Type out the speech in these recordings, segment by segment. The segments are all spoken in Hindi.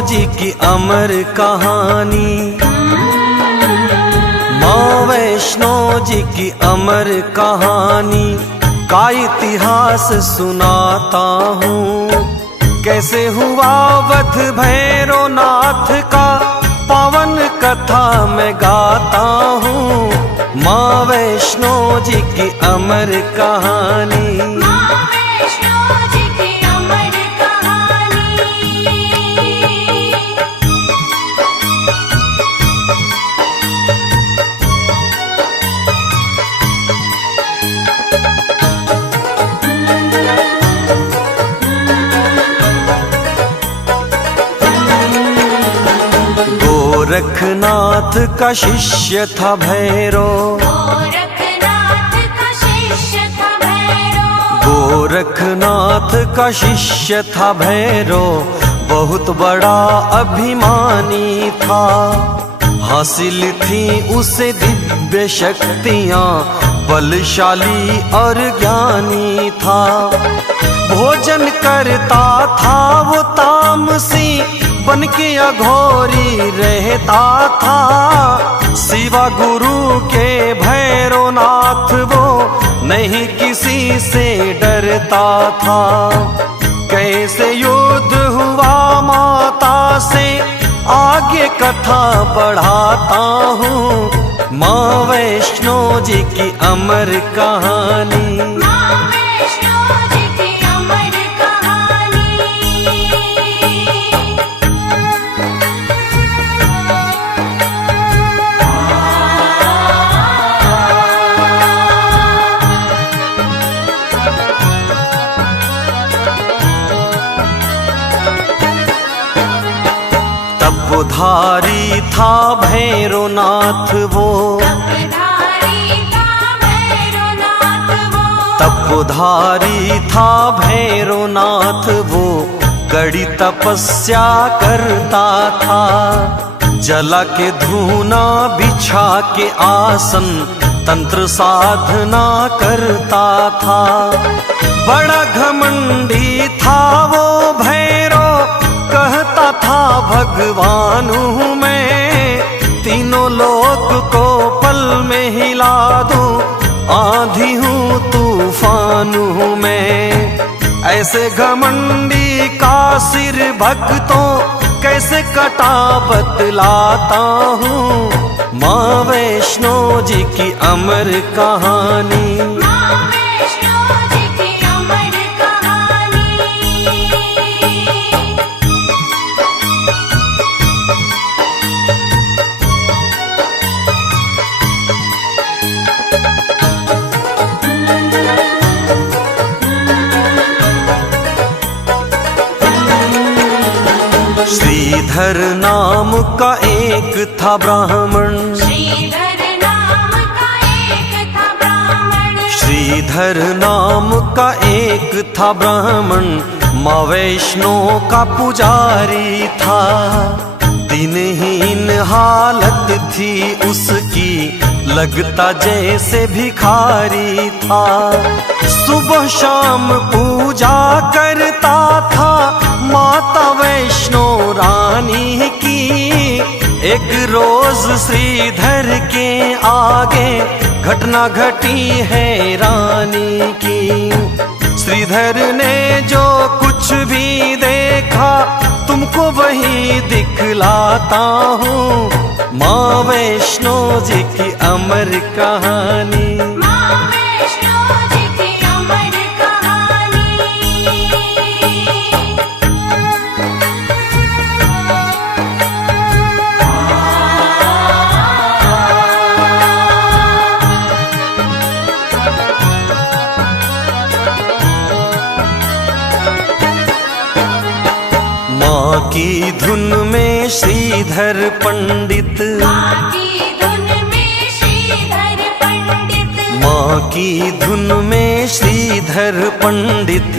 जी की अमर कहानी, माँ वैष्णो जी की अमर कहानी का इतिहास सुनाता हूँ। कैसे हुआ वध भैरवनाथ का पावन कथा मैं गाता हूँ। माँ वैष्णो जी की अमर कहानी, गोरखनाथ का शिष्य था भैरव, गोरखनाथ का शिष्य था भैरव, बहुत बड़ा अभिमानी था। हासिल थी उसे दिव्य शक्तियाँ, बलशाली और ज्ञानी था। भोजन करता था वो तामसी, बन के अघोरी रहता था। शिवा गुरु के भैरवनाथ वो नहीं किसी से डरता था। कैसे युद्ध हुआ माता से, आगे कथा बढ़ाता हूँ। माँ वैष्णो जी की अमर कहानी, तपधारी था भैरवनाथ वो, तपधारी था भैरवनाथ वो, कड़ी तपस्या करता था। जला के धूना बिछा के आसन, तंत्र साधना करता था। बड़ा घमंडी था वो भैरव, कहता था भगवान हूँ मैं, तीनों लोक को पल में हिला दूं, आंधी हूँ तूफान हूँ मैं। ऐसे घमंडी का सिर भक्तों कैसे कटा बतलाता हूँ। माँ वैष्णो जी की अमर कहानी, श्रीधर नाम का एक था ब्राह्मण, श्रीधर नाम का एक था ब्राह्मण, माँ वैष्णो का पुजारी था। दिनहीन हालत थी उसकी, लगता जैसे भिखारी था। सुबह शाम पूजा करता था माता वैष्णो रानी की। एक रोज श्रीधर के आगे घटना घटी है रानी की। श्रीधर ने जो कुछ भी देखा, तुमको वही दिखलाता हूँ। माँ वैष्णो जी की अमर कहानी, माँ की धुन में श्रीधर पंडित, माँ की धुन में श्रीधर पंडित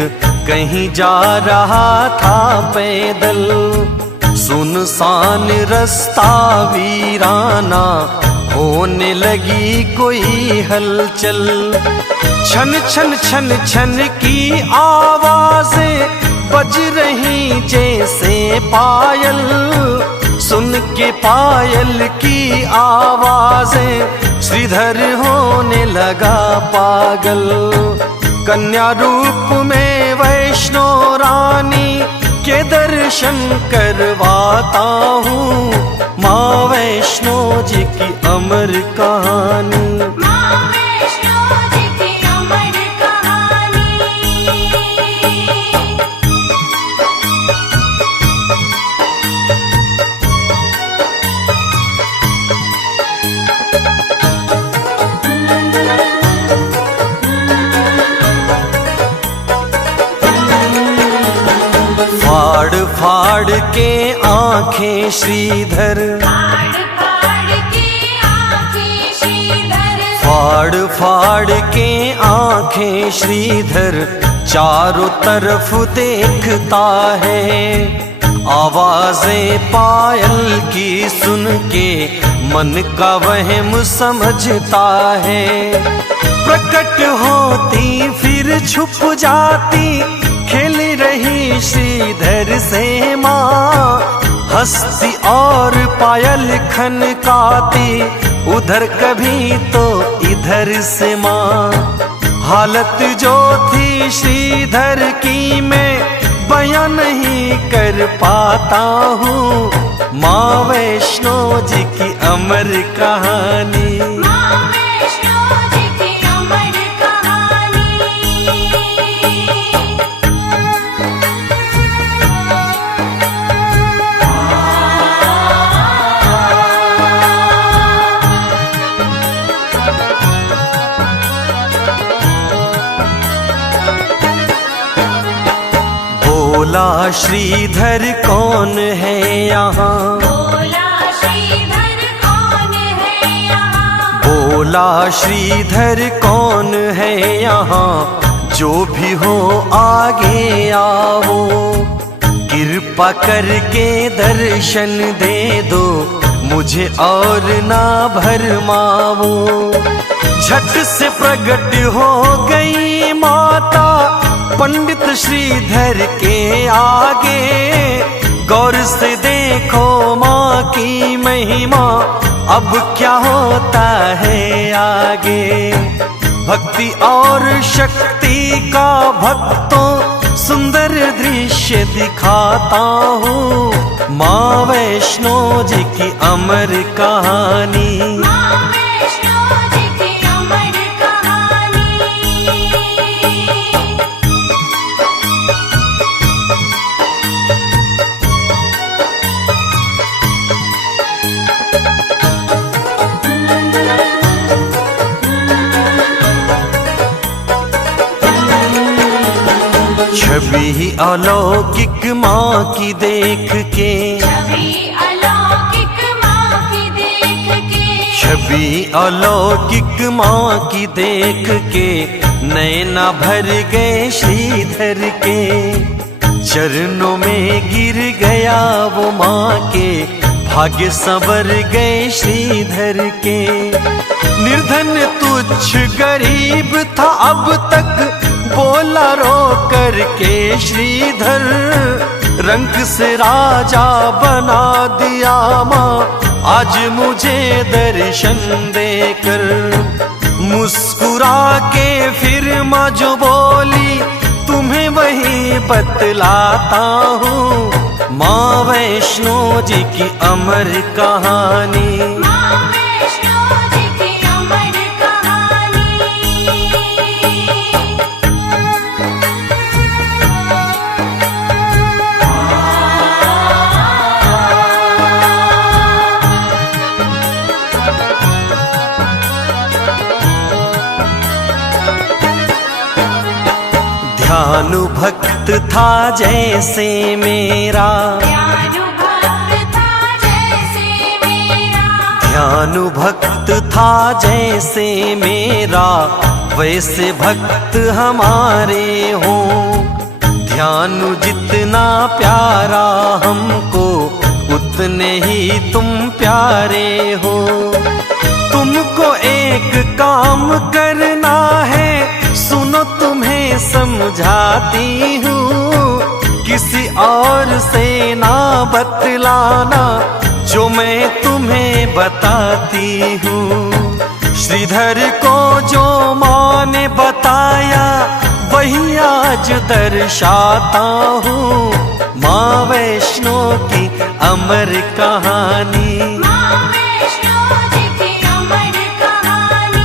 कहीं जा रहा था पैदल। सुनसान रास्ता वीराना, होने लगी कोई हलचल। छन छन छन छन की आवाजें बज रही जैसे पायल, सुन के पायल की आवाजें श्रीधर होने लगा पागल। कन्या रूप में वैष्णो रानी के दर्शन करवाता हूँ, माँ वैष्णो जी की अमर कहानी। फाड़ फाड़ के आंखें श्रीधर, फाड़ फाड़ के आंखें श्रीधर चारों तरफ देखता है। आवाजें पायल की सुन के मन का वहम समझता है। प्रकट होती फिर छुप जाती, खेल रही श्रीधर से माँ, हंसती और पायल खनकाती, उधर कभी तो इधर से माँ। हालत जो थी श्रीधर की मैं बयां नहीं कर पाता हूँ, माँ वैष्णो जी की अमर कहानी। बोला श्रीधर कौन है यहाँ, बोला श्रीधर कौन है यहाँ, बोला श्रीधर कौन है यहाँ, जो भी हो आगे आओ, कृपा करके दर्शन दे दो, मुझे और ना भरमाओ। झट से प्रकट हो गई माता पंडित श्रीधर के आगे, गौर से देखो माँ की महिमा, अब क्या होता है आगे। भक्ति और शक्ति का भक्तों सुंदर दृश्य दिखाता हूँ, माँ वैष्णो जी की अमर कहानी। छवि अलौकिक माँ की देख के, छवि अलौकिक माँ की देख के, छवि अलौकिक माँ की देख के, नैना भर गए श्रीधर के। चरणों में गिर गया वो माँ के, भाग्य संवर गए श्रीधर के। निर्धन तुच्छ गरीब था अब तक, बोला रो करके श्रीधर, रंग से राजा बना दिया माँ, आज मुझे दर्शन देकर। मुस्कुरा के फिर माँ जो बोली, तुम्हें वही बतलाता हूँ, माँ वैष्णो जी की अमर कहानी। ध्यानु भक्त था जैसे मेरा, ध्यानु भक्त था जैसे मेरा, ध्यानु भक्त था जैसे मेरा, वैसे भक्त हमारे हो। ध्यानु जितना प्यारा हमको, उतने ही तुम प्यारे हो। तुमको एक काम करना है, सुनो तुम्हें समझाती हूँ, किसी और से ना बतलाना जो मैं तुम्हें बताती हूँ। श्रीधर को जो माँ ने बताया वही आज दर्शाता हूँ। माँ वैष्णो की अमर कहानी, माँ वैष्णो जी की अमर कहानी।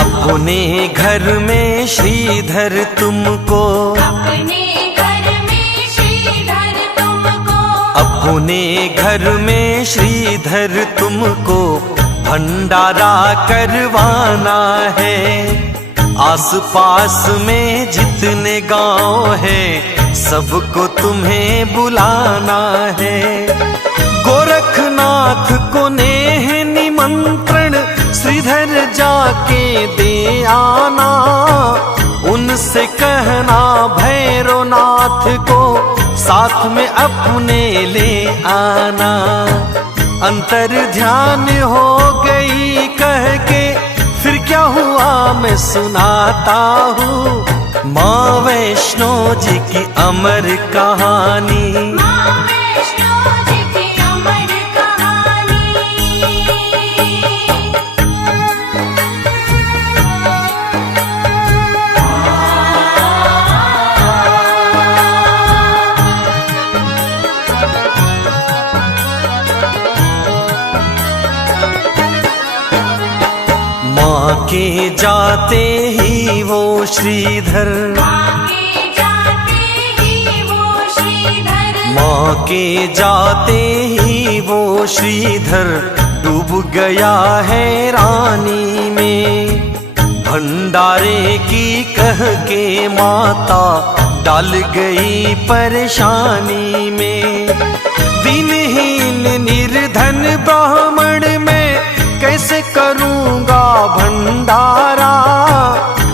अपने घर में श्रीधर तुमको, अपने घर में श्रीधर तुमको, अपने घर में श्रीधर तुमको भंडारा करवाना है। आस पास में जितने गांव हैं सबको तुम्हें बुलाना है। गोरखनाथ को नेह निमंत्रण श्रीधर जाके दे आना। उनसे कहना भैरवनाथ को साथ में अपने ले आना। अंतर ध्यान हो गई कह के फिर क्या हुआ मैं सुनाता हूँ। माँ वैष्णो जी की अमर कहानी, माँ वैष्णो जी की अमर कहानी। माँ के जाते ही वो श्रीधर, माँ के जाते ही वो श्रीधर, माँ के जाते ही वो श्रीधर डूब गया है रानी में। भंडारे की कह के माता डाल गई परेशानी में। दिनहीन निर्धन ब्राह्मण में कैसे करूँगा भंडारा।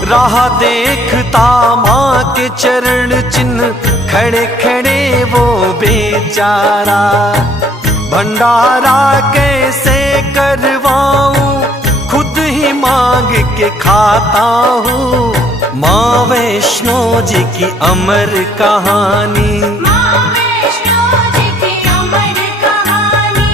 राह देखता माँ के चरण चिन्ह खड़े खड़े वो बेचारा। भंडारा कैसे करवाऊं खुद ही मांग के खाता हूँ। माँ वैष्णो जी की अमर कहानी, माँ वैष्णो जी की अमर कहानी।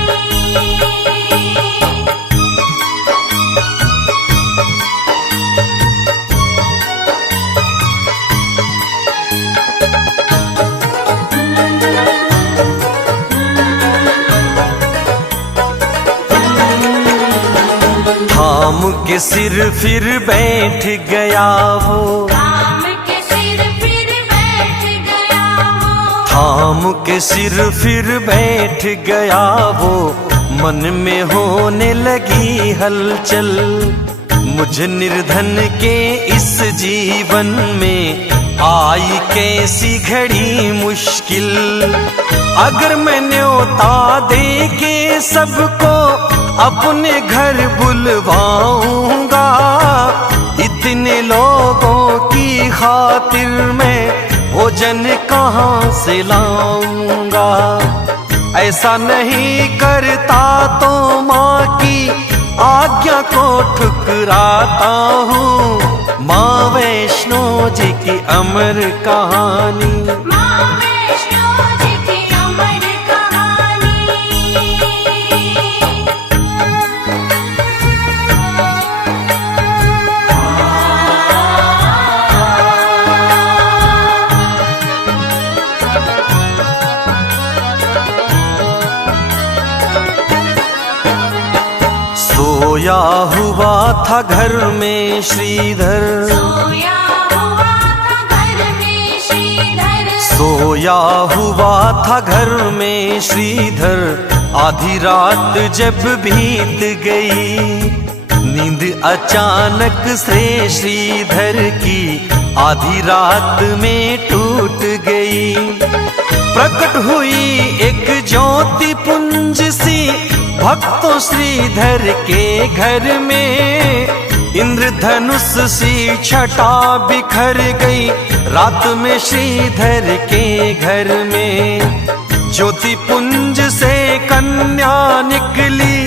थाम के सिर फिर बैठ गया वो, थाम के सिर फिर बैठ गया वो, थाम के सिर फिर बैठ गया वो। मन में होने लगी हलचल, मुझ निर्धन के इस जीवन में आई कैसी घड़ी मुश्किल। अगर मैं न्योता दे के सबको अपने घर बुलवाऊंगा, इतने लोगों की खातिर मैं भोजन कहाँ से लाऊंगा। ऐसा नहीं करता तो माँ की आज्ञा को ठुकराता हूँ। माँ वैष्णो जी की अमर कहानी, माँ वैष्णो जी की अमर कहानी। सोया हुआ था घर में श्रीधर, सोया हुआ था घर में श्रीधर, सोया हुआ था घर में श्रीधर। आधी रात जब बीत गई, नींद अचानक से श्रीधर की आधी रात में टूट गई। प्रकट हुई एक ज्योति पुंज सी भक्तों श्रीधर के घर में। इंद्रधनुष सी छटा बिखर गई रात में श्रीधर के घर में। ज्योति पुंज से कन्या निकली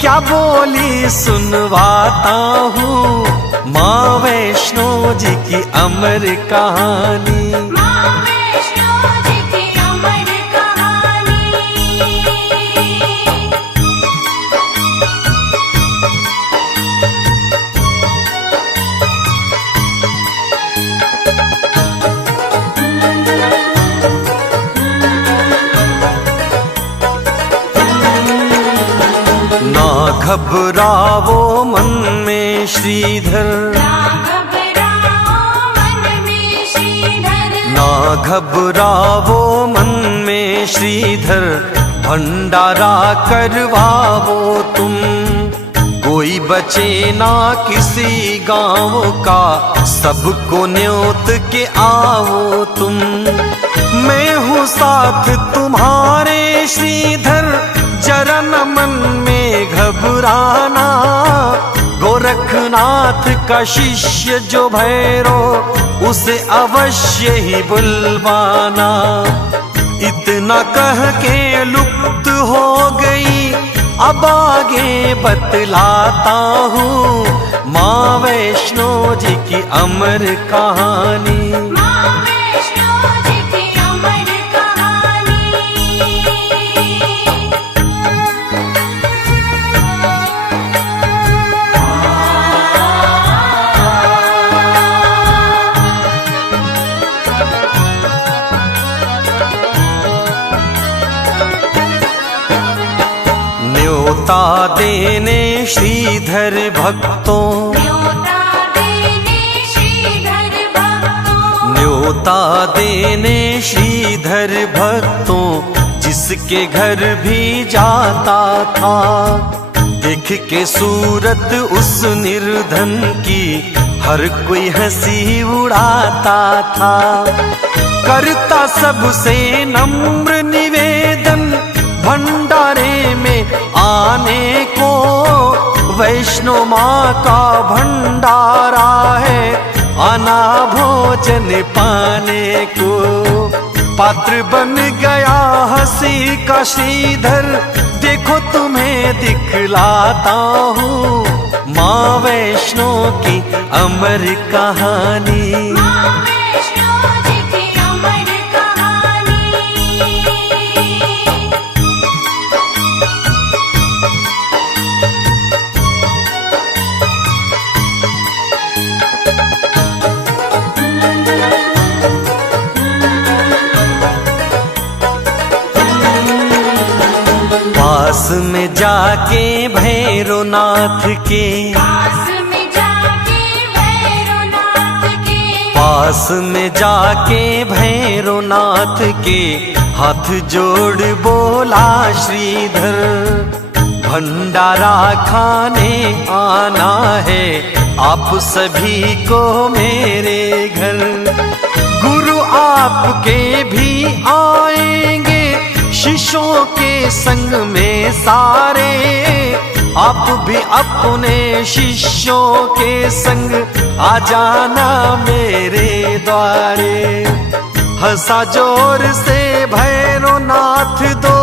क्या बोली सुनवाता हूँ, माँ वैष्णो जी की अमर कहानी। माँ वैष्णो जी की अमर कहानी। ना घबराओ मन में श्रीधर, ना घबराओ मन में श्रीधर, ना घबराओ मन में श्रीधर, भंडारा करवाओ तुम। कोई बचे ना किसी गांव का, सबको न्योत के आओ तुम। मैं हूँ साथ तुम्हारे श्रीधर, जरा न मन में घबराना। गोरखनाथ का शिष्य जो भैरो, उसे अवश्य ही बुलवाना। इतना कह के लुप्त हो गई, अब आगे बतलाता हूँ, माँ वैष्णो जी की अमर कहानी। माँ वैष्णो जी की अमर कहानी। न्योता देने श्रीधर भक्तों, न्योता देने श्रीधर भक्तों, न्योता देने श्रीधर भक्तों, जिसके घर भी जाता था। देख के सूरत उस निर्धन की, हर कोई हंसी उड़ाता था। करता सबसे नम्र निवेदन, भंडारे में आने को। वैष्णो माँ का भंडारा है, आना भोजन पाने को। पात्र बन गया हंसी का श्रीधर, देखो तुम्हें दिखलाता हूँ, माँ वैष्णो की अमर कहानी। माँ वैष्णो जी की अमर कहानी। पास में जाके भैरवनाथ के, पास में जाके भैरवनाथ के, पास में जाके भैरवनाथ के, हाथ जोड़ बोला श्रीधर, भंडारा खाने आना है आप सभी को मेरे घर। गुरु आपके भी आएंगे शिष्यों के संग में सारे, आप भी अपने शिष्यों के संग आ जाना मेरे द्वारे। हंसा जोर से भैरवनाथ दो,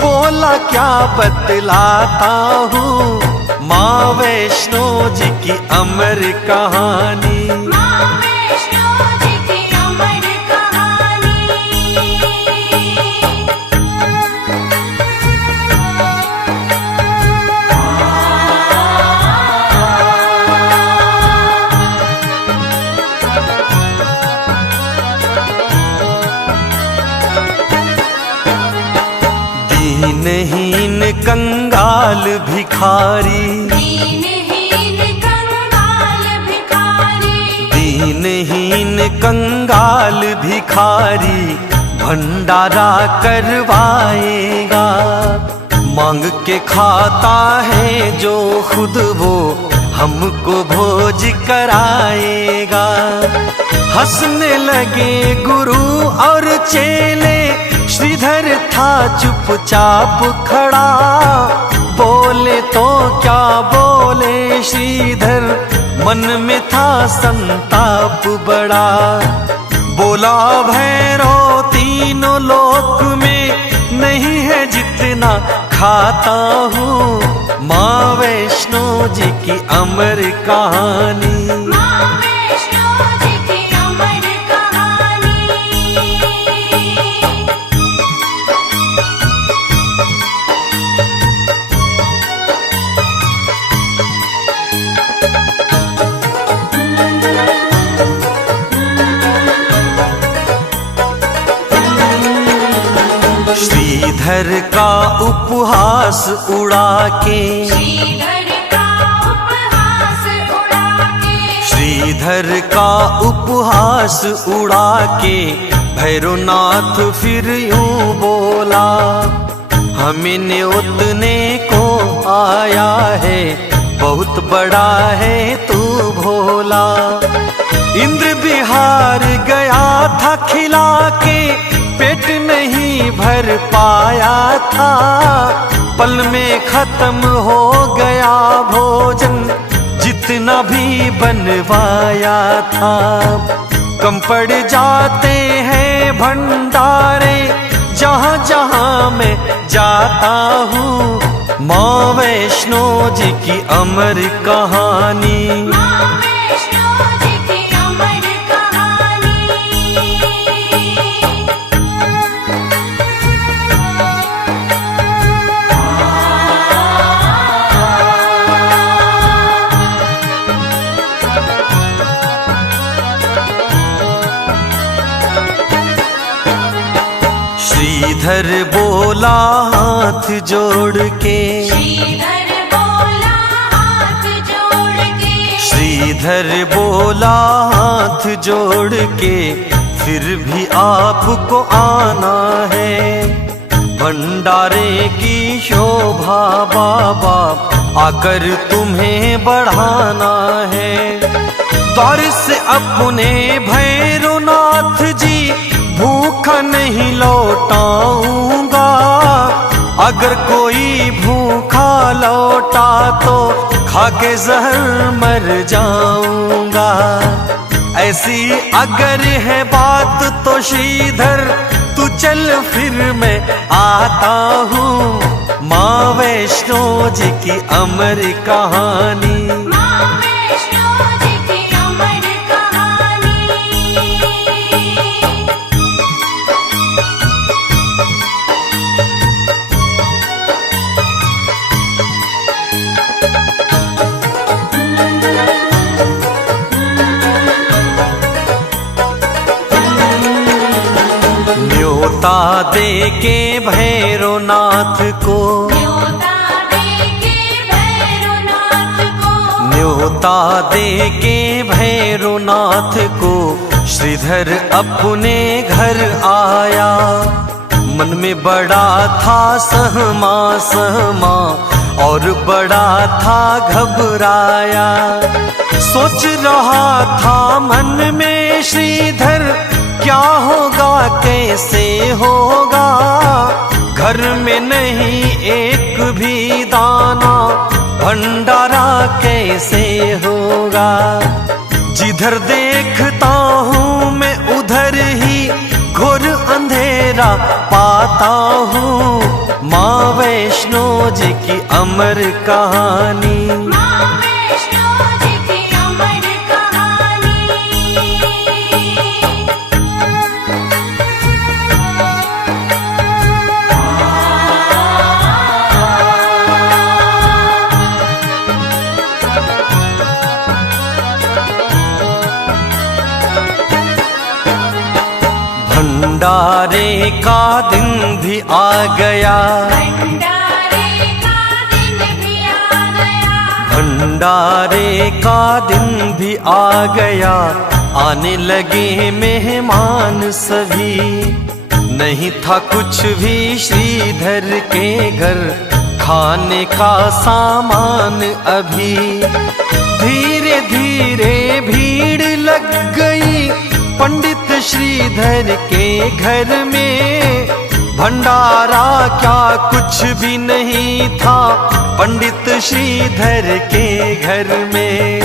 बोला क्या बतलाता हूँ, माँ वैष्णो जी की अमर कहानी। माँ वैष्णो जी की अमर कहानी। दीनहीन कंगाल भिखारी, दीनहीन कंगाल भिखारी, दीनहीन कंगाल भिखारी, भंडारा करवाएगा। मांग के खाता है जो खुद वो, हमको भोज कराएगा। हंसने लगे गुरु और चेले, श्रीधर था चुपचाप खड़ा। बोले तो क्या बोले श्रीधर, मन में था संताप बड़ा, बोला भैरव तीनों लोक में नहीं है जितना खाता हूँ। माँ वैष्णो जी की अमर कहानी, माँ वैष्णो जी की अमर कहानी। श्रीधर का उपहास उड़ा के, श्रीधर का उपहास उड़ा के, श्रीधर का उपहास उड़ा के भैरवनाथ फिर यूं बोला, हमें न्योतने को आया है, बहुत बड़ा है तू भोला। इंद्र बिहार गया था खिला के, पेट नहीं भर पाया था, पल में खत्म हो गया भोजन जितना भी बनवाया था। कम पड़ जाते हैं भंडारे जहाँ जहाँ मैं जाता हूँ। माँ वैष्णो जी की अमर कहानी, माँ वैष्णो जी की अमर कहानी। श्रीधर बोला हाथ जोड़ के, श्रीधर बोला हाथ जोड़ के, श्रीधर बोला हाथ जोड़ के, फिर भी आपको आना है। भंडारे की शोभा बाबा आकर तुम्हें बढ़ाना है। द्वार से अपने भैरवनाथ जी भूखा नहीं लौटाऊंगा, अगर कोई भूखा लौटा तो खाके जहर मर जाऊंगा। ऐसी अगर है बात तो श्रीधर तू चल फिर मैं आता हूँ। माँ वैष्णो जी की अमर कहानी, माँ वैष्णो जी की अमर कहानी। न्योता दे के भैरवनाथ को, न्योता दे के भैरवनाथ को, न्योता दे के भैरवनाथ को श्रीधर अपने घर आया। मन में बड़ा था सहमा सहमा और बड़ा था घबराया। सोच रहा था मन में श्रीधर क्या होगा कैसे होगा, घर में नहीं एक भी दाना, भंडारा कैसे होगा। जिधर देखता हूँ मैं उधर ही घोर अंधेरा पाता हूँ। माँ वैष्णो जी की अमर कहानी, माँ वैष्णो जी की अमर कहानी। भंडारे का दिन भी आ गया, भंडारे का दिन भी आ गया, भंडारे का दिन भी आ गया। आने लगे मेहमान सभी, नहीं था कुछ भी श्रीधर के घर खाने का सामान अभी। धीरे धीरे भीड़ लग गई पंडित श्रीधर के घर में। भंडारा क्या कुछ भी नहीं था पंडित श्रीधर के घर में।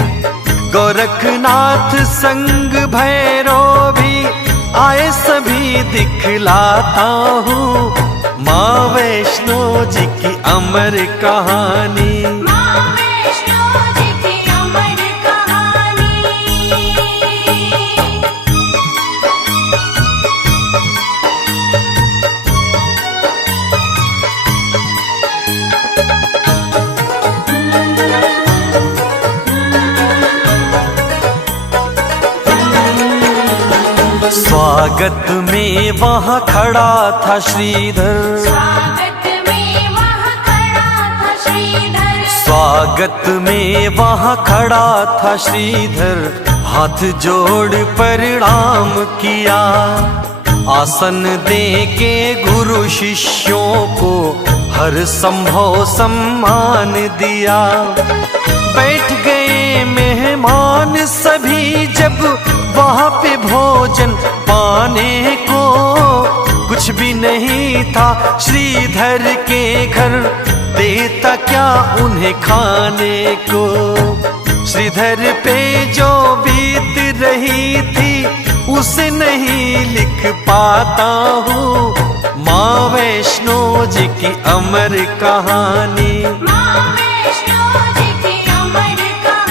गोरखनाथ संग भैरो भी आए सभी दिखलाता हूँ माँ वैष्णो जी की अमर कहानी। माँ वैष्णो जी की अमर कहानी। स्वागत में वहाँ खड़ा था श्रीधर, स्वागत में वहाँ खड़ा था श्रीधर। स्वागत में वहाँ खड़ा था श्रीधर, हाथ जोड़ प्रणाम किया, आसन दे के गुरु शिष्यों को हर संभव सम्मान दिया। बैठ गए मेहमान सभी जब वहाँ पे भोजन पाने को, कुछ भी नहीं था श्रीधर के घर, देता क्या उन्हें खाने को। श्रीधर पे जो बीत रही थी उसे नहीं लिख पाता हूँ, माँ वैष्णो जी की अमर कहानी। माँ वैष्णो जी की अमर कहानी।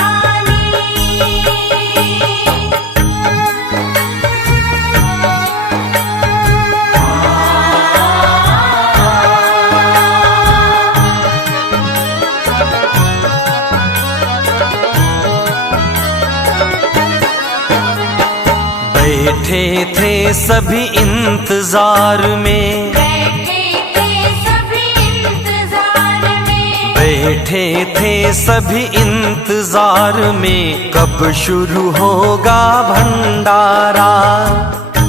बैठे थे सभी इंतजार में, बैठे थे सभी इंतजार में, बैठे थे सभी इंतजार में, कब शुरू होगा भंडारा।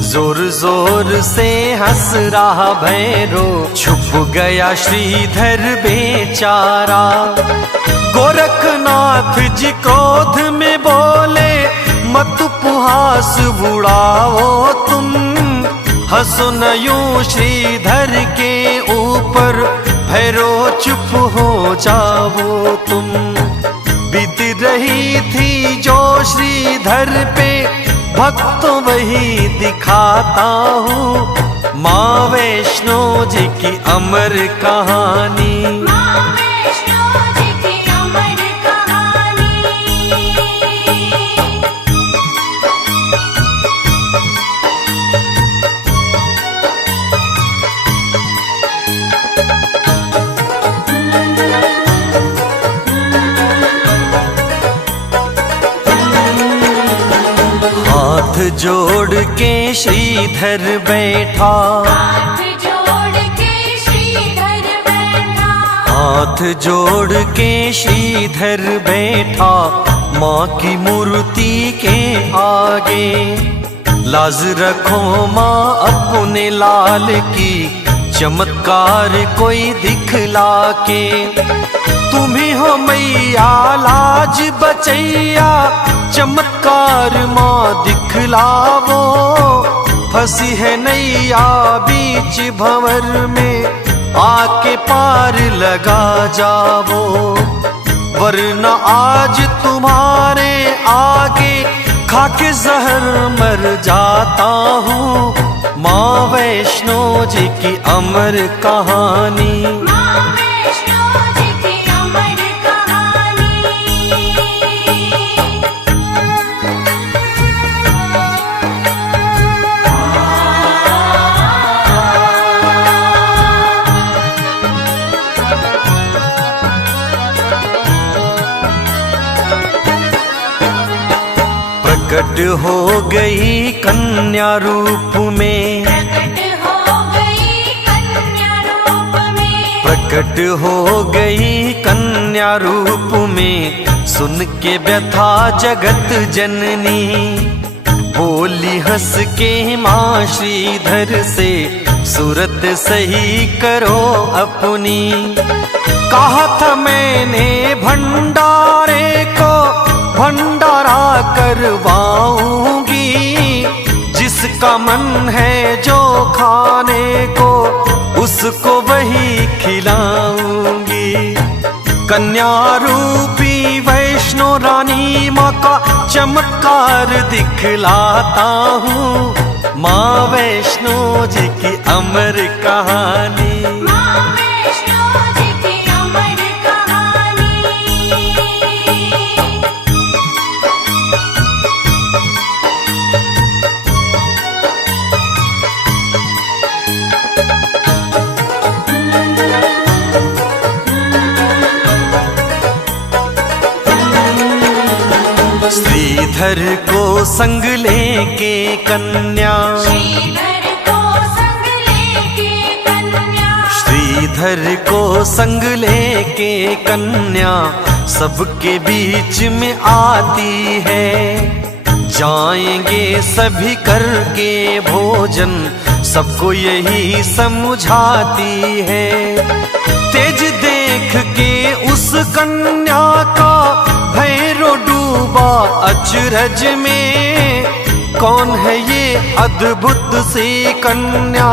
जोर जोर से हंस रहा भैरो, छुप गया श्रीधर बेचारा। गोरखनाथ जी क्रोध में बोले, मत उपहास बुढ़ाओ तुम, हंसो न यूं श्रीधर के ऊपर, भैरो चुप हो जाओ तुम। बीत रही थी जो श्रीधर पे, भक्तों वही दिखाता हूँ, माँ वैष्णो जी की अमर कहानी। माँ वैष्णो जी की अमर कहानी। हाथ जोड़ के श्रीधर बैठा, हाथ जोड़ के श्रीधर बैठा, हाथ जोड़ के श्रीधर बैठा, माँ की मूर्ति के आगे। लाज रखो माँ अपने लाल की, चमत्कार कोई दिखला के। तुम्ही हो मैया लाज बचैया, चमत्कार माँ दिखलावो। फंसी है नैया बीच भंवर में, आके पार लगा जावो। वरना आज तुम्हारे आगे खाके जहर मर जाता हूँ, माँ वैष्णो जी की अमर कहानी। माँ वैष्णो जी की अमर कहानी। प्रकट हो गई कन्या रूप में, प्रकट हो गई कन्या रूप में, प्रकट हो गई कन्या रूप में। सुन के व्यथा जगत जननी, बोली हंस के माँ श्रीधर से, सूरत सही करो अपनी। कहा था मैंने भंडारे को, भंडारा करवाऊंगी। जिसका मन है जो खाने को, उसको वही खिलाऊंगी। कन्या रूपी वैष्णो वैष्णो रानी माँ का चमत्कार दिखलाता हूँ। माँ वैष्णो जी की अमर कहानी। माँ वैष्णो जी की अमर कहानी। श्रीधर को संग लेके कन्या, श्रीधर को संग लेके कन्या, श्रीधर को संग लेके कन्या सबके बीच में आती है। जाएंगे सभी करके भोजन, सबको यही समझाती है। तेज देख के उस कन्या का भैरो डूबा अचरज में। कौन है ये अद्भुत सी कन्या,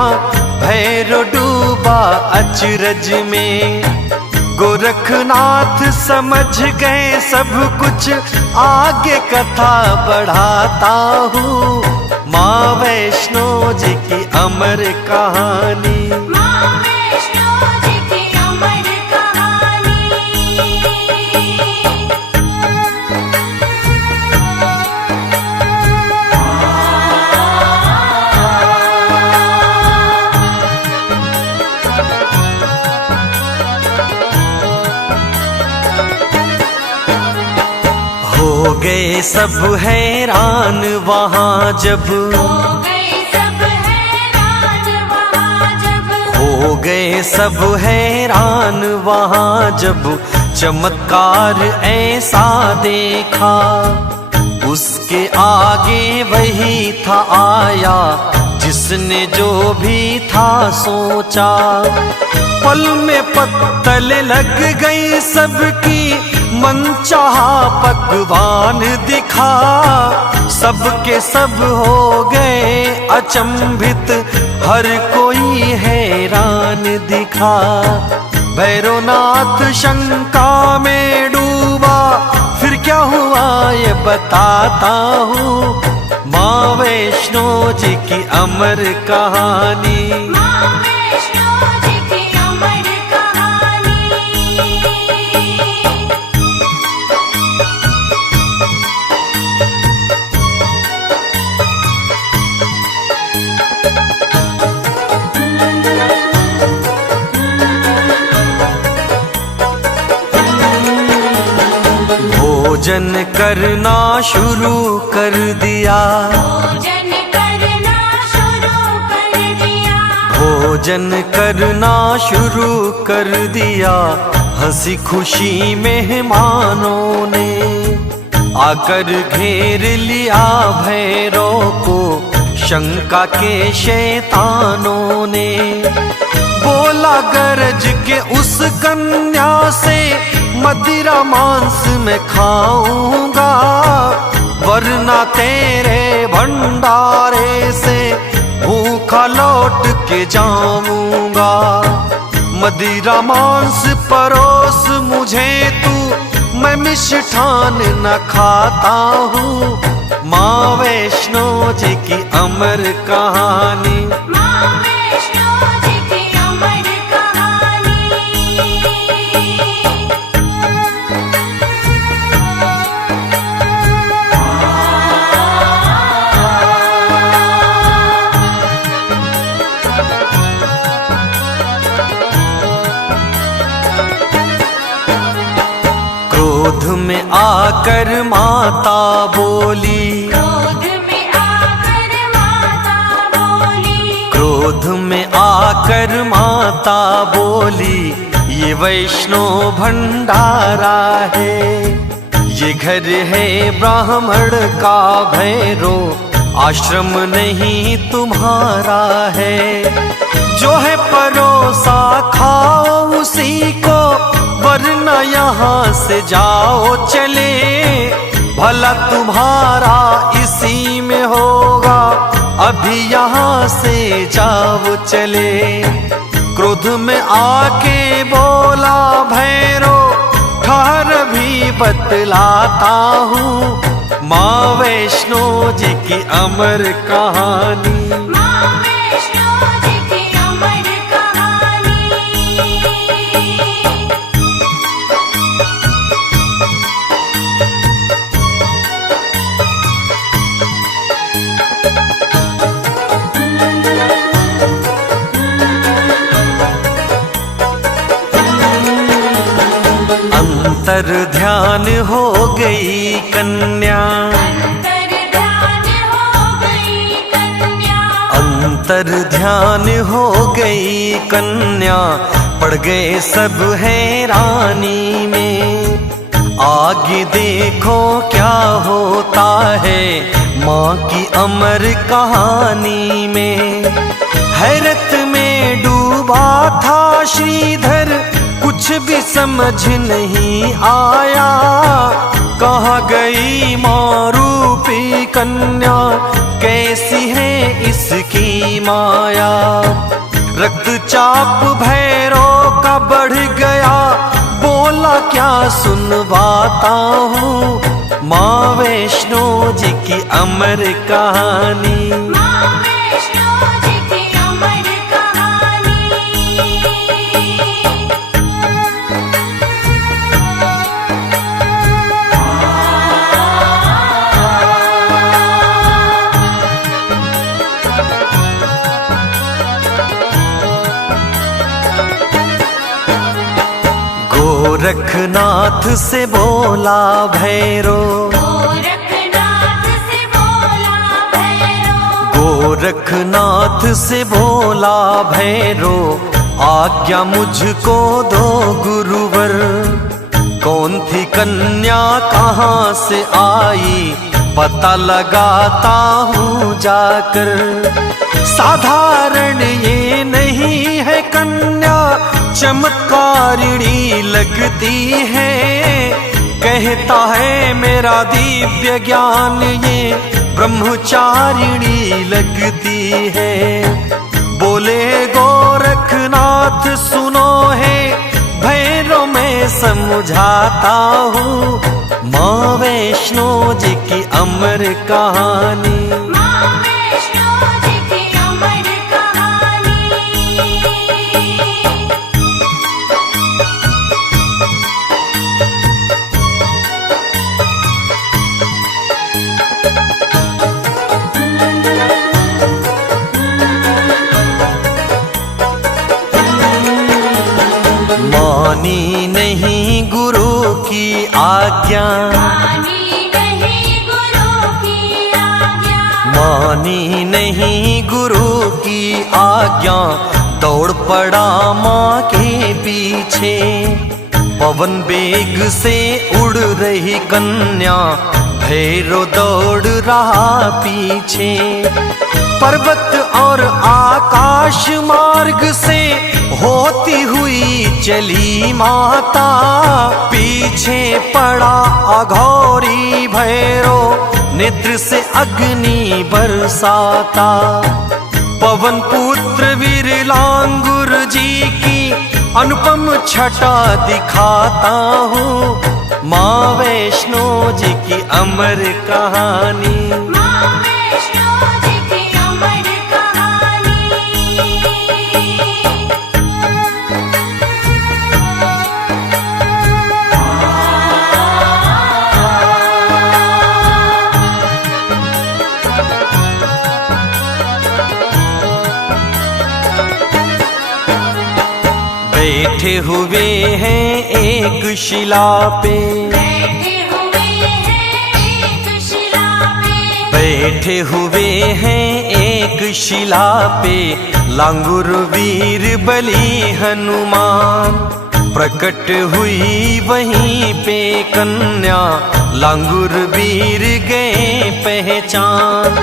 भैरो डूबा अचरज में। गोरखनाथ समझ गए सब कुछ, आगे कथा बढ़ाता हूँ। माँ वैष्णो जी की अमर कहानी। माँ वैष्णो जी की अमर कहानी। हो गए सब हैरान वहाँ जब, हो गए सब हैरान वहाँ जब, हो गए सब हैरान वहाँ जब चमत्कार ऐसा देखा। उसके आगे वही था आया जिसने जो भी था सोचा। पल में पत्तल लग गई सबकी, मनचाहा पकवान दिखा। सबके सब हो गए अचंभित, हर कोई हैरान दिखा। भैरवनाथ शंका में डूबा, फिर क्या हुआ ये बताता हूँ। माँ वैष्णो जी की अमर कहानी। माँ वैष्णो जी की अमर कहानी। भोजन करना शुरू कर दिया, भोजन करना शुरू कर दिया, भोजन करना शुरू कर दिया। हंसी खुशी मेहमानों ने आकर घेर लिया भैरव को, शंका के शैतानों ने। बोला गरज के उस कन्या से, मदिरा मांस में खाऊंगा, वरना तेरे भंडारे से भूखा लौट के जाऊंगा। मदिरा मांस परोस मुझे तू, मैं मिष्ठान न खाता हूँ। माँ वैष्णो जी की अमर कहानी। माँ वैष्णो जी की अमर कहानी। क्रोध में आकर माता बोली, क्रोध में आकर माता बोली, क्रोध में आकर माता बोली। ये वैष्णो भंडारा है, ये घर है ब्राह्मण का भैरो, आश्रम नहीं तुम्हारा है। जो है परोसा खाओ उसी को, वरना यहाँ से जाओ चले। भला तुम्हारा इसी में होगा, अभी यहाँ से जाओ चले। क्रोध में आके बोला भैरो, ठहर भी बतलाता हूँ माँ वैष्णो जी की अमर कहानी। माँ वैष्णो जी की अमर कहानी। अंतर ध्यान हो गई कन्या, अंतर ध्यान हो गई कन्या, अंतर ध्यान हो गई कन्या, पड़ गए सब हैरानी में। आगे देखो क्या होता है माँ की अमर कहानी में। हैरत में डूबा था श्रीधर, कुछ भी समझ नहीं आया, कहाँ गई माँ रूपी कन्या, कैसी है इसकी माया। रक्तचाप भैरव का बढ़ गया, बोला क्या सुनवाता हूँ माँ वैष्णो जी की अमर कहानी। माँ वैष्णो जी की अमर कहानी। गोरखनाथ से बोला भैरो, गोरखनाथ से बोला भैरव, गोरखनाथ से बोला भैरो, आज्ञा मुझको दो गुरुवर। कौन थी कन्या कहाँ से आई, पता लगाता हूँ जाकर। साधारण ये नहीं है कन्या, चमत्कारिणी लगती है। कहता है मेरा दिव्य ज्ञान ये ब्रह्मचारिणी लगती है। बोले गोरखनाथ सुनो है भैरव मैं समझाता हूँ माँ वैष्णो जी की अमर कहानी। माँ वैष्णो जी की अमर कहानी। मानी नहीं गुरु की आज्ञा, मानी नहीं गुरु की आज्ञा, मानी नहीं गुरु की आज्ञा, दौड़ पड़ा माँ के पीछे। पवन बेग से उड़ रही कन्या, भैरव दौड़ रहा पीछे। पर्वत और आकाश मार्ग से होती हुई चली माता, पीछे पड़ा अघोरी भैरव, नेत्र से अग्नि बरसाता। पवन पुत्र वीर लांगुर जी की अनुपम छटा दिखाता हूँ माँ वैष्णो जी की अमर कहानी। माँ वैष्णो जी की अमर कहानी। बैठे हुए हैं एक शिला पे, बैठे हुए हैं एक शिला पे, बैठे हुए हैं एक शिला पे, लांगुर वीर बली हनुमान। प्रकट हुई वहीं पे कन्या, लांगुर वीर गए पहचान।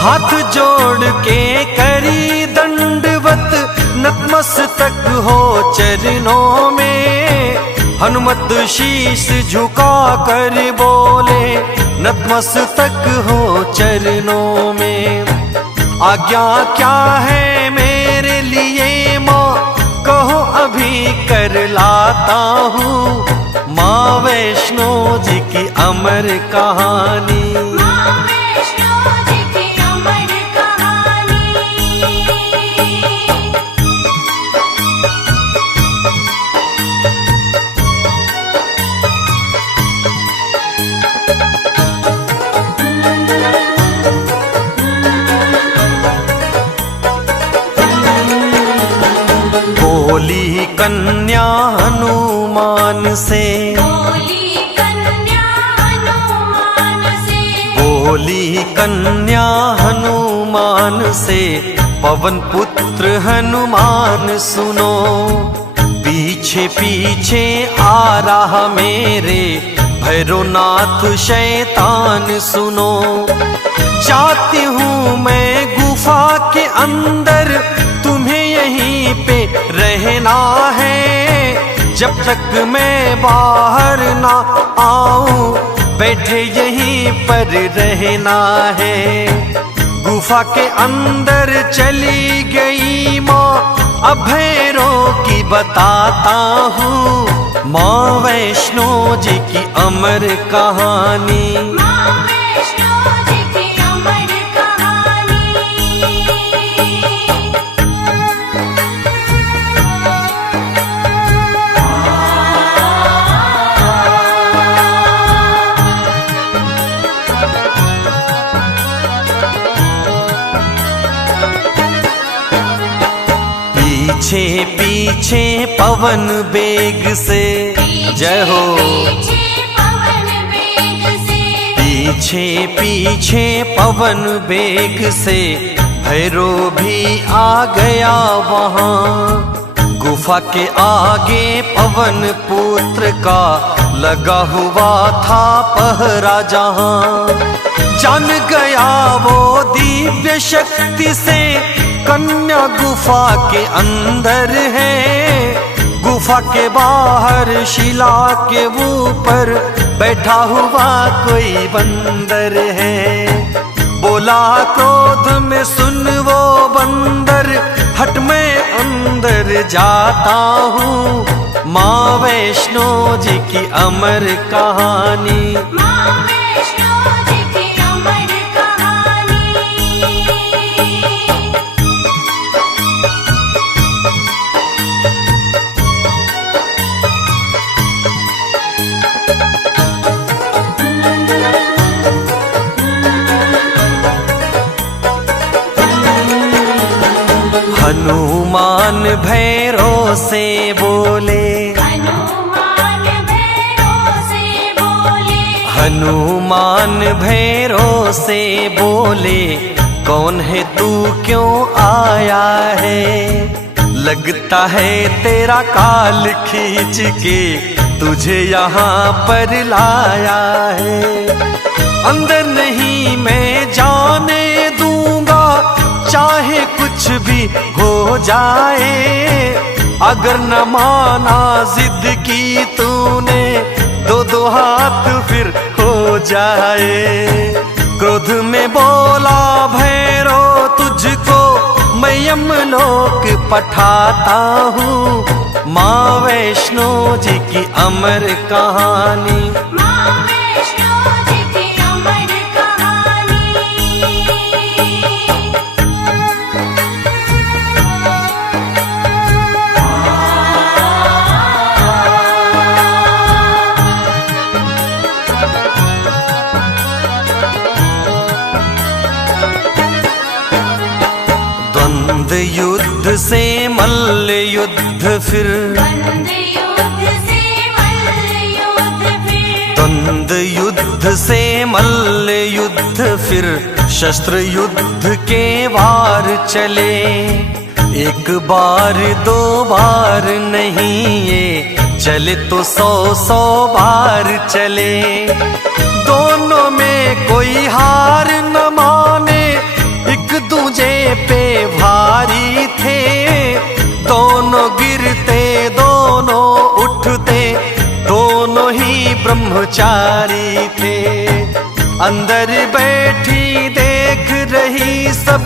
हाथ जोड़ के करी दंडवत, नतमस्तक हो चरणों में। हनुमत शीश झुका कर बोले, नतमस्तक हो चरणों में। आज्ञा क्या है मेरे लिए माँ, कहो अभी कर लाता हूँ माँ वैष्णो की अमर कहानी। माँ वैष्णो जी की अमर कहानी। बोली कन्या हनुमान से, बोली कन्या हनुमान से, बोली कन्या हनुमान से, पवन पुत्र हनुमान सुनो। पीछे पीछे आ रहा मेरे भैरवनाथ शैतान सुनो। जाती हूँ मैं गुफा के अंदर, तुम्हें यहीं पे रहना है। जब तक मैं बाहर ना आऊं, बैठे यहीं पर रहना है। गुफा के अंदर चली गई माँ, अब भैरव की बताता हूँ। माँ वैष्णो जी की अमर कहानी। माँ वैष्णो जी की अमर कहानी। पीछे पीछे पवन बेग से, जय हो। पीछे पवन वेग से, पीछे पीछे पवन बेग से, भैरव भी आ गया वहाँ। गुफा के आगे पवन पुत्र का लगा हुआ था पहरा जहाँ। जान गया वो दिव्य शक्ति से, कन्या गुफा के अंदर है। गुफा के बाहर शिला के ऊपर बैठा हुआ कोई बंदर है। बोला क्रोध में सुन वो बंदर, हट मैं अंदर जाता हूँ। माँ वैष्णो जी की अमर कहानी। माँ वैष्णो जी की अमर कहानी। हनुमान भैरव से बोले, हनुमान भैरव से बोले, हनुमान भैरव से बोले, कौन है तू क्यों आया है? लगता है तेरा काल खींच के तुझे यहाँ पर लाया है। अंदर नहीं मैं जाने दूंगा, चाहे कुछ भी हो जाए। अगर न माना जिद की तूने, दो दो हाथ फिर हो जाए। क्रोध में बोला भैरव तुझको, मैं यमलोक पठाता हूँ। माँ वैष्णो जी की अमर कहानी। माँ वैष्णो जी की अमर कहानी। द्वंद्व युद्ध से मल्ल युद्ध फिर, द्वंद्व युद्ध से मल्ल युद्ध फिर, द्वंद्व युद्ध से मल्ल युद्ध फिर, शस्त्र युद्ध के वार चले। एक बार दो बार नहीं ये चले तो 100 बार चले। दोनों में कोई हार न माने, एक दूजे पे भारी थे। दोनों गिरते दोनों उठते, दोनों ही ब्रह्मचारी थे। अंदर बैठी देख रही सब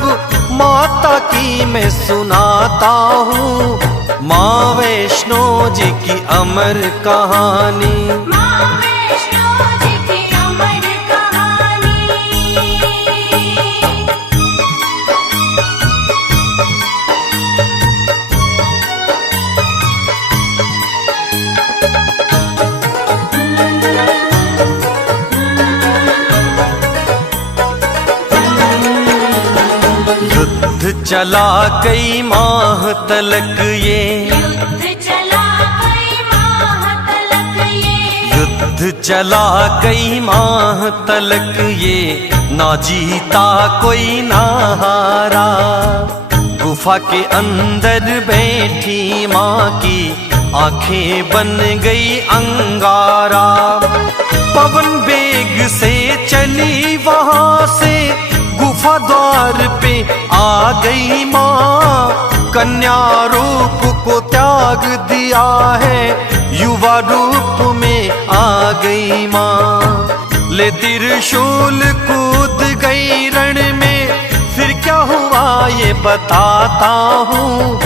माता की मैं सुनाता हूँ। माँ वैष्णो जी की अमर कहानी। माँ वैष्णो जी की चला कई माह तलक ये, युद्ध चला कई माह तलक ये, युद्ध चला कई माह तलक ये, ना जीता कोई ना हारा। गुफा के अंदर बैठी माँ की आंखें बन गई अंगारा। पवन बेग से चली वहां से गुफा द्वार पे आ गई माँ। कन्या रूप को त्याग दिया है, युवा रूप में आ गई माँ। ले त्रिशूल कूद गई रण में, फिर क्या हुआ ये बताता हूँ।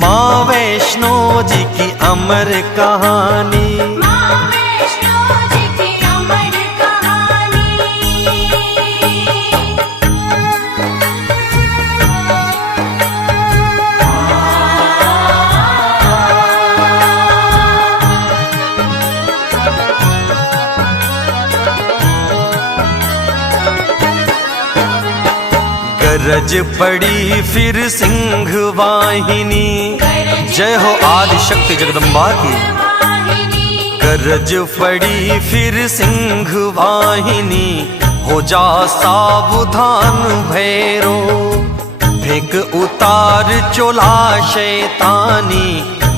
माँ वैष्णो जी की अमर कहानी, माँ वैष्णो जी की अमर कहानी। गरज पड़ी फिर सिंह वाहिनी, जय हो आदि शक्ति जगदम्बा की। वाहिनी, गरज पड़ी फिर सिंह वाहिनी, हो जा सावधान भैरो। फेंक उतार चोला शैतानी,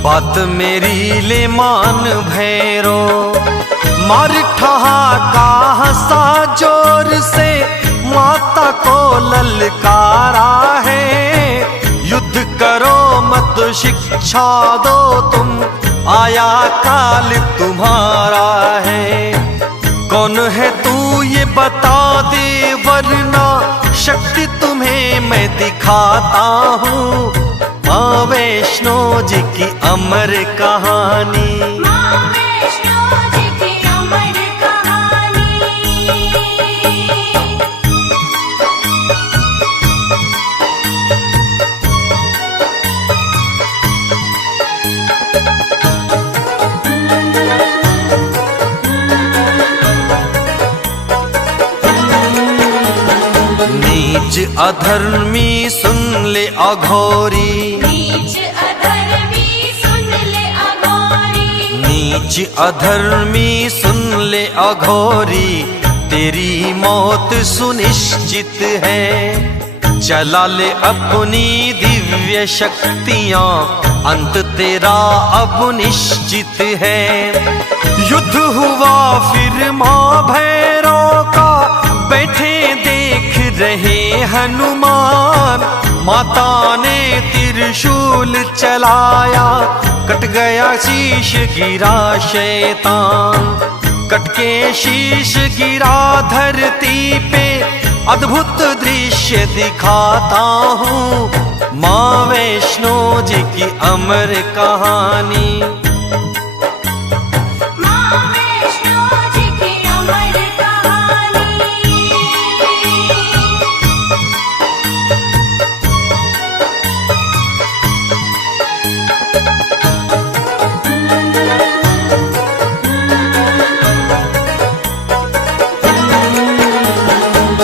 बात मेरी ले मान भैरो। मार ठहाका हंसा जोर से, माता को ललकारा है। युद्ध करो मत शिक्षा दो तुम, आया काल तुम्हारा है। कौन है तू ये बता दे, वरना शक्ति तुम्हें मैं दिखाता हूँ। माँ वैष्णो जी की अमर कहानी, माँ वैष्णो जी की अमर कहानी। नीच अधर्मी सुन ले अघोरी, नीच अधर्मी सुन ले अघोरी, नीच अधर्मी सुन ले अघोरी। तेरी मौत सुनिश्चित है, चला ले अपनी दिव्य शक्तियां, अंत तेरा अब निश्चित है। युद्ध हुआ फिर माँ भैरव का, बैठे देख रहे हनुमान। माता ने त्रिशूल चलाया, कट गया शीश गिरा शैतान। कट के शीश गिरा धरती पे, अद्भुत दृश्य दिखाता हूँ। माँ वैष्णो जी की अमर कहानी, माँ वैष्णो जी की अमर कहानी।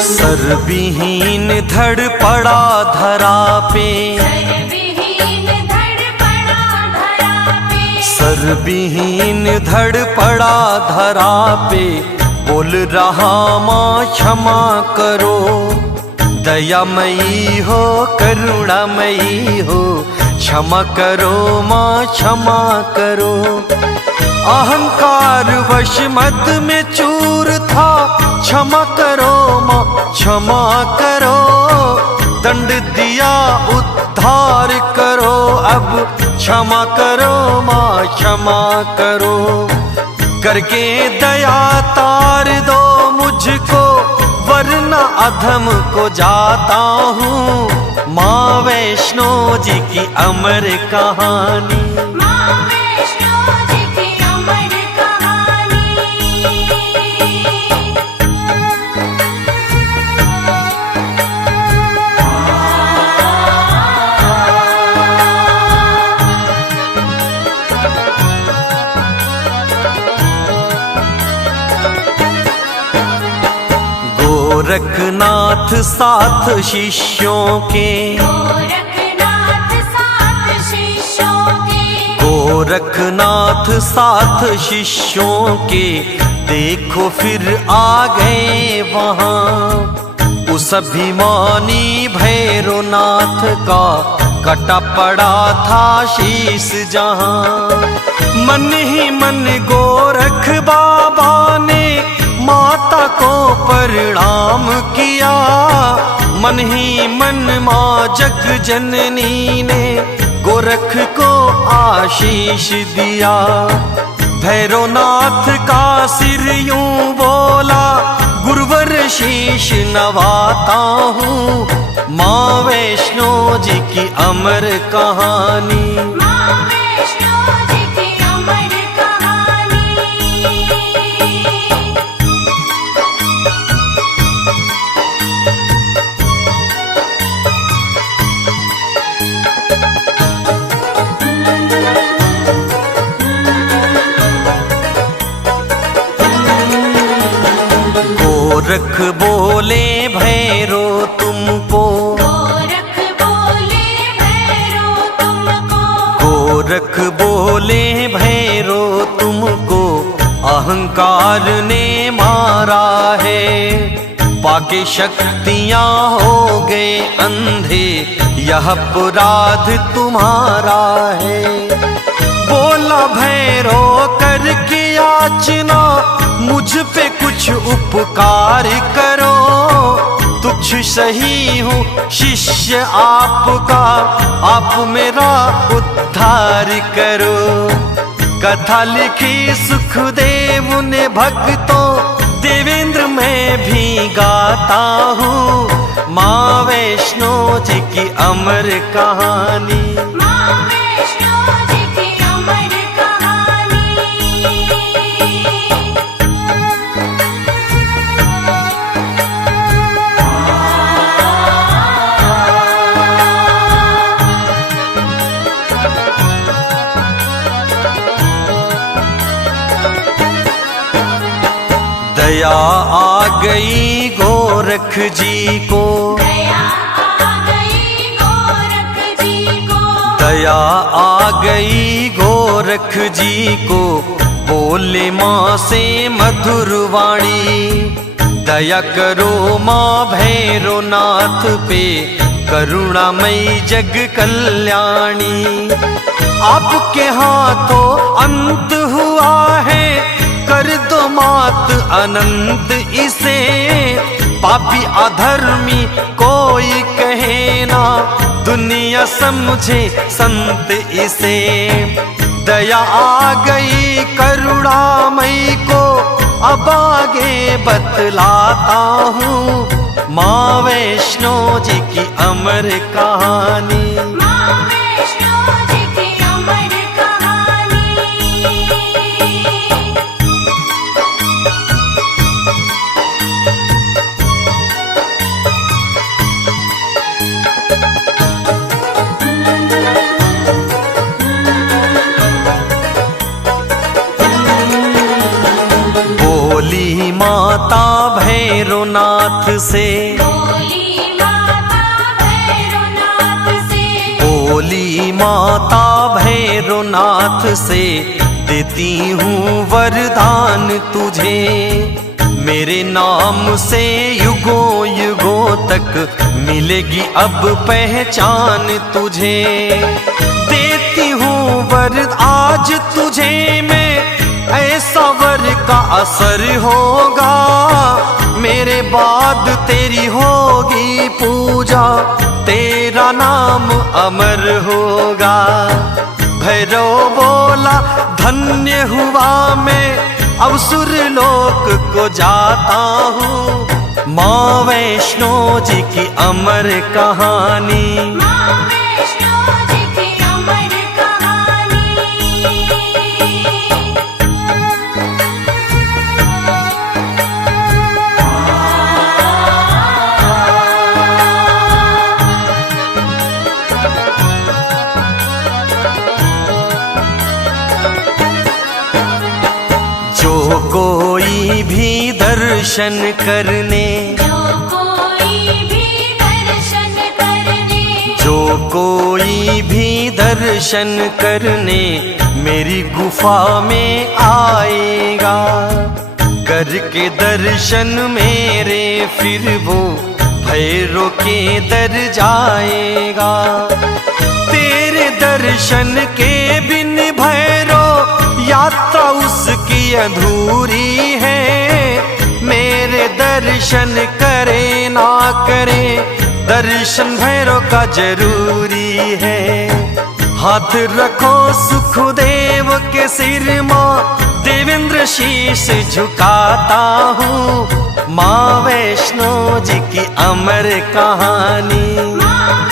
सर्वहीन धड़ पड़ा धरा पे, सर्वहीन धड़ पड़ा धरा पे, सर्वहीन धड़ पड़ा धरा पे। बोल रहा माँ क्षमा करो, दयामयी हो करुणामयी हो। क्षमा करो माँ क्षमा करो। अहंकार वश मद में चूर था, क्षमा करो माँ क्षमा करो। दंड दिया उद्धार करो, अब क्षमा करो माँ क्षमा करो। करके दया तार दो मुझको, वरना अधम को जाता हूँ। माँ वैष्णो जी की अमर कहानी, माँ वैष्णो जी की अमर कहानी। गोरखनाथ साथ शिष्यों के, गोरखनाथ गोरखनाथ साथ शिष्यों के देखो फिर आ गए वहां। उस अभिमानी भैरवनाथ का कटा पड़ा था शीश जहां। मन ही मन गोरख बाबा ने माता को प्रणाम किया। मन ही मन माँ जग जननी ने गोरख को आशीष दिया। भैरवनाथ का सिर यूं बोला, गुरुवर शीश नवाता हूँ। माँ वैष्णो जी की अमर कहानी, माँ वैष्णो जी की अमर कहानी। गोरख बोले भैरो तुमको, गोरख बोले भैरो तुमको, गोरख बोले भैरो तुमको अहंकार ने मारा है। पाके शक्तियां हो गए अंधे, यह अपराध तुम्हारा है। बोला भैरो करके याचना, मुझ पे कुछ उपकार करो। तुच्छ सही हूँ शिष्य आपका, आप मेरा उद्धार करो। कथा लिखी सुखदेव ने भक्तों, देवेंद्र मैं भी गाता हूँ। माँ वैष्णो जी की अमर कहानी, माँ वैष्णो जी की अमर कहानी। दया आ गई गोरख जी को, दया आ गई गोरख जी को, दया आ गई गोरख जी को। बोले माँ से मधुर वाणी, दया करो माँ भैरवनाथ पे, करुणामयी जग कल्याणी। आपके हाथों अंत हुआ है, कर दो मात अनंत इसे। पापी अधर्मी कोई कहे ना, दुनिया समझे संत इसे। दया आ गई करुणामयी को, अब आगे बतलाता हूँ। माँ वैष्णो जी की अमर कहानी, माँ वैष्णो जी की अमर कहानी। बोली माता भैरवनाथ से, बोली माता भैरवनाथ से, बोली माता भैरवनाथ से, देती हूँ वरदान तुझे। मेरे नाम से युगों युगों तक मिलेगी अब पहचान तुझे। देती हूँ वर आज तुझे मैं, ऐसा वर का असर होगा। मेरे बाद तेरी होगी पूजा, तेरा नाम अमर होगा। भैरव बोला धन्य हुआ मैं, अब सुरलोक को जाता हूँ। माँ वैष्णो जी की अमर कहानी, माँ वैष्णो जी की अमर कहानी। जो कोई भी दर्शन करने, जो कोई भी दर्शन करने, जो कोई भी दर्शन करने मेरी गुफा में आएगा। करके दर्शन मेरे फिर वो भैरो के दर जाएगा। तेरे दर्शन के बिन भैरो यात्रा उसकी अधूरी है। मेरे दर्शन करे ना करे दर्शन भैरो का जरूरी है। हाथ रखो सुखदेव के सिर माँ, देवेंद्र शीश झुकाता हूँ। माँ वैष्णो जी की अमर कहानी। माँ